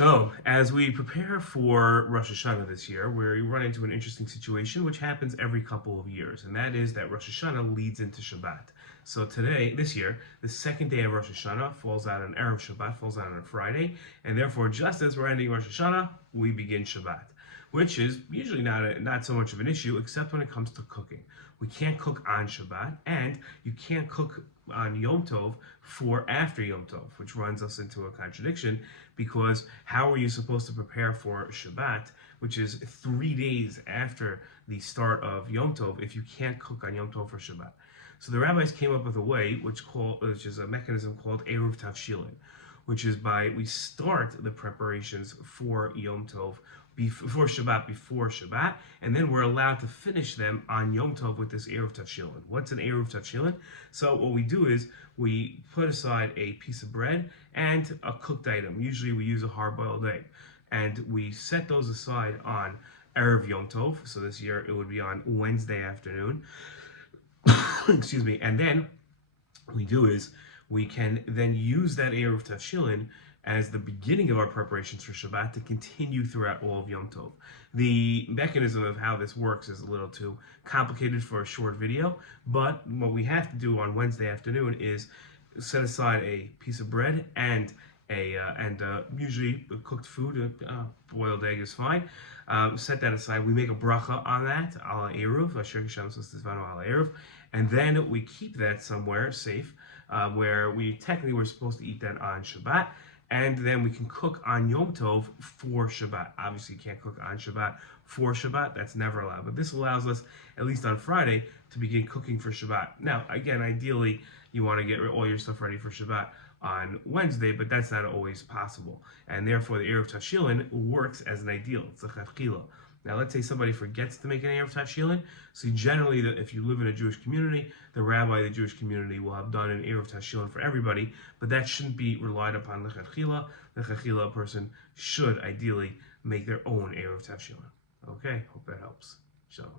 Shalom. As we prepare for Rosh Hashanah this year, we run into an interesting situation which happens every couple of years, and that is that Rosh Hashanah leads into Shabbat. So this year, the second day of Rosh Hashanah falls out on Erev Shabbat, falls out on a Friday, and therefore just as we're ending Rosh Hashanah, we begin Shabbat, which is usually not so much of an issue except when it comes to cooking. We can't cook on Shabbat, and you can't cook on Yom Tov for after Yom Tov, which runs us into a contradiction, because how are you supposed to prepare for Shabbat, which is 3 days after the start of Yom Tov, if you can't cook on Yom Tov for Shabbat? So the rabbis came up with a way, which is a mechanism called Erev Tavshilin, which is we start the preparations for Yom Tov before Shabbat, and then we're allowed to finish them on Yom Tov with this Erev Tavshilin. What's an Erev Tavshilin? So what we do is we put aside a piece of bread and a cooked item. Usually we use a hard-boiled egg, and we set those aside on Erev Yom Tov. So this year it would be on Wednesday afternoon. Excuse me. And then what we do is we can then use that Erev Tavshilin as the beginning of our preparations for Shabbat to continue throughout all of Yom Tov. The mechanism of how this works is a little too complicated for a short video, but what we have to do on Wednesday afternoon is set aside a piece of bread and usually cooked food, boiled egg is fine. Set that aside. We make a bracha on that, ala Erev, Asher Kishem Sostisvano ala Erev, and then we keep that somewhere safe, where we're supposed to eat that on Shabbat, and then we can cook on Yom Tov for Shabbat. Obviously, you can't cook on Shabbat for Shabbat. That's never allowed. But this allows us, at least on Friday, to begin cooking for Shabbat. Now, again, ideally, you want to get all your stuff ready for Shabbat on Wednesday, but that's not always possible. And therefore, the Erev Tavshilin works as an ideal. It's a chavchila. Now, let's say somebody forgets to make an Erev Tavshilin. So generally, if you live in a Jewish community, the rabbi of the Jewish community will have done an Erev Tavshilin for everybody, but that shouldn't be relied upon lechatchila. Lechatchila, a person should ideally make their own Erev Tavshilin. Okay, hope that helps. Shalom.